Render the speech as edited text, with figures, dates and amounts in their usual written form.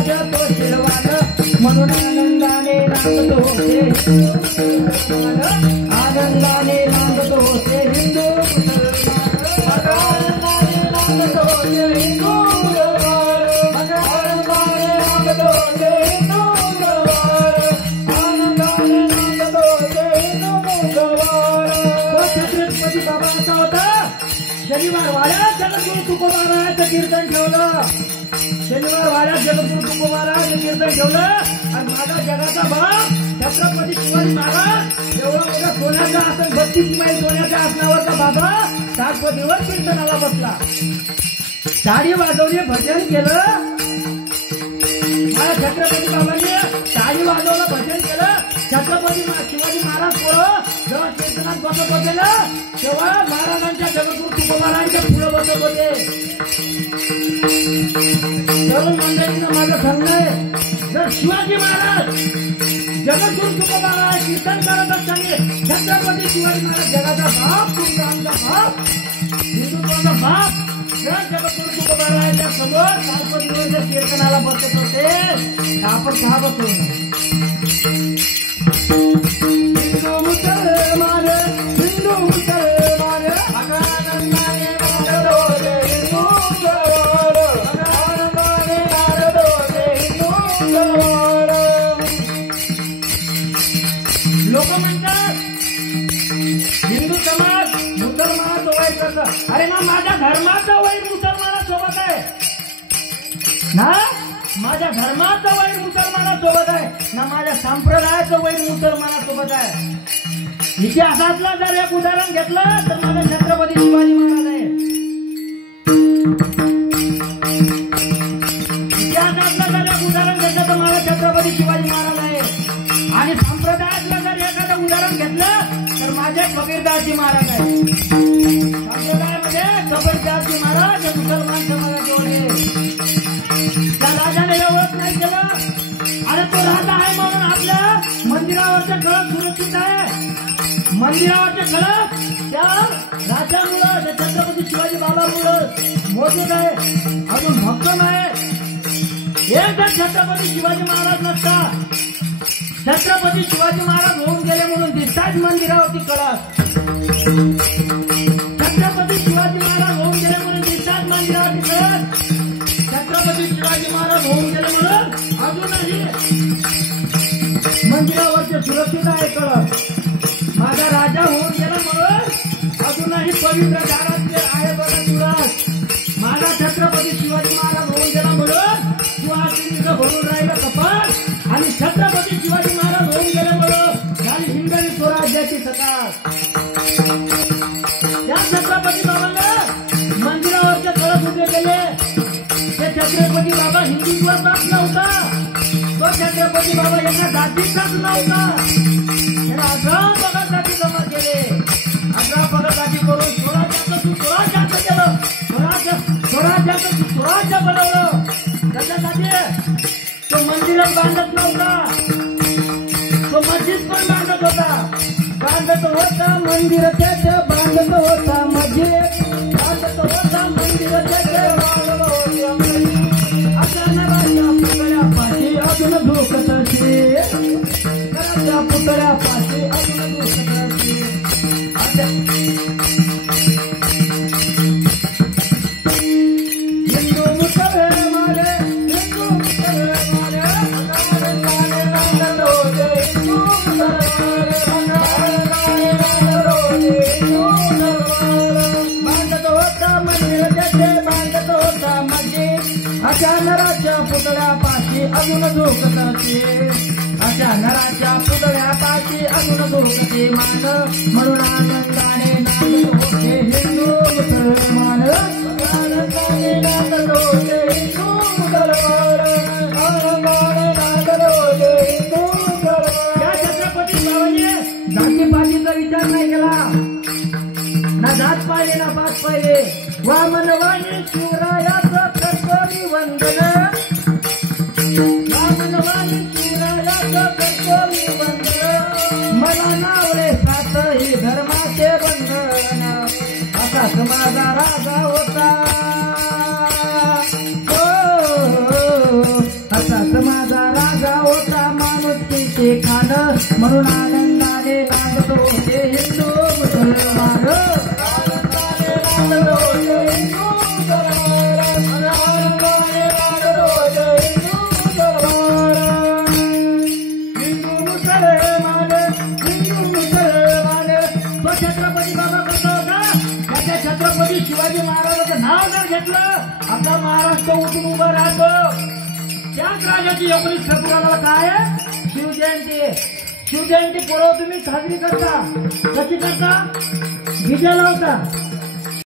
राजा तो शिरवान म्हणून आनंदाने नांदतो होते आनंदाने नांदतो होते हिंदू आनंदाने नांदतो होते हिंदू आनंदाने नांदतो होते हिंदू आनंदाने नांदतो होते हिंदू छत्रपती बाबा असा होता शनिवार वाड्यात जगद्गुरु तुकोबाराचं कीर्तन ठेवलं शनिवार वाड्यात जगद्गुरु तुकोबाराचं कीर्तन ठेवलं आणि माझा जगाचा बाप छत्रपती शिवाजी महाराज एवढा मोठा सोन्याचा आसन 32 मैल सोन्याच्या आसनावरचा बाबा सातपदीवर कीर्तनाला बसला टाळी वाजवली भजन केलं माझ्या छत्रपती बाबांनी टाळी वाजवलं भजन केलं छत्रपती शिवाजी महाराज पोरं जेव्हा कीर्तनात बसत होते ना तेव्हा महाराजांच्या जगद्गुरु तुकोबारांच्या पुढे बसत होते तरुण मंडळींना माझं सांगणं आहे जर शिवाजी महाराज जगद्गुरु तुकोबारा कीर्तन करत असताना छत्रपती शिवाजी महाराज जगाचा बाप तुमचा आमचा बाप हिंदुत्वाचा बाप जर जगद्गुरु तुकोबाराच्या समोर सातपदीवर कीर्तनाला बसत होते आपण का बसतो हिंदू मुसलमान हिंदू मुसलमान आनंदाने नांदतो होते हिंदू आनंदाने नांदतो होते हिंदू लोक म्हणतात हिंदू समाज मुसलमानाचं वाईट करतं अरे ना माझ्या धर्माचं वाईट मुसलमानासोबत आहे ना माझ्या धर्माचं वाईट मुसलमानासोबत आहे ना माझ्या संप्रदायाचं वाईट मुसलमानासोबत आहे इतिहासातलं जर एक उदाहरण घेतलं तर माझा छत्रपती शिवाजी महाराज आहे इतिहासातलं जर एक उदाहरण घेतलं तर माझा छत्रपती शिवाजी महाराज आहे आणि संप्रदायातलं जर एखादं उदाहरण घेतलं तर माझे कबीरदासजी महाराज आहे संप्रदायामध्ये कबीरदासजी महाराज हे मुसलमान समाजाचे होते त्या राजाने ओळख नाही केलं अरे तो राजा आहे म्हणून आपल्या मंदिरावरच्या कळस सुरक्षित आहे मंदिरावरचे कळस त्या राजामुळं त्या छत्रपती शिवाजी बाबामुळं मोजूद आहे अजून भक्कम आहे एक जर छत्रपती शिवाजी महाराज नसता छत्रपती शिवाजी महाराज होऊन गेले म्हणून दिसतात मंदिरावरती कळस छत्रपती शिवाजी महाराज होऊन गेले म्हणून दिसतात मंदिरावरती कळस छत्रपती शिवाजी महाराज होऊन गेले म्हणून अजूनही मंदिरावरचे सुरक्षित आहे कळस माझा राजा होऊन गेला म्हणून अजूनही पवित्र दारातले आहे बघा तुळस माझा छत्रपती शिवाजी महाराज होऊन गेला म्हणून सुहासिनीचं भरून राहिलं कपाट आणि छत्रपती शिवाजी महाराज होऊन गेले म्हणून झाली हिंदवी स्वराज्याची सकाळ त्या छत्रपती बाबांना मंदिरावरचे कळस उभे केले ते छत्रपती बाबा हिंदुत्वाचाच नव्हता तो छत्रपती बाबा एका जातीचाच नव्हता त्याला 18 पगासाठी जमा केले 18 पगासाठी करून स्वराज्याचं केलं स्वराज्याचं स्वराज्य बनवलं त्याच्यासाठी तो मंदिरच बांधत नव्हता तो मस्जिद पण बांधत होता मंदिर त्याचं बांधत होता मस्जिद बांधत होता मंदिर त्याचं बांधत होता अचानक पुतळ्यापाशी अजून धोकत असे पुतळ्यापाशी अजून धोकत असे हिंदू मुसलमान हिंदू मुसलमान आनंदाने नांदत होते हिंदू बांधत होता मंदिर त्याचे बांधत होता मस्जिद अशा नराच्या पुतळ्यापाशी अजून धोकत असे अशा नराच्या पुतळ्यापाशी अजून धोकते मान म्हणून आनंदाने नांदत होते हिंदू मुसलमान आनंदाने नांदत होते हिंदू मुसलमान आनंदाने नांदत होते हिंदू मुसलमान या छत्रपती बाबांनी जातीपातीचा विचार नाही केला ना जात पाहिले ना पात पाहिले वामनवाणी शिवरायाचं कर्तव्य वंदन वामनवाणी शिवरायाचं कर्तव्य वंदन मला नावले सात ही धर्माचे बंधन असाच माझा राजा होता असा छत्रपती बाबा करता होता त्याच्या छत्रपती शिवाजी महाराजांचं नाव जर घेतलं आता महाराष्ट्र उठून उभं राहतो. त्याच राजाची 19 फेब्रुवारीला काय आहे? शिवजयंती. शिवजयंती पर्व तुम्ही साजरी करता. कशी करता? विजय लावता.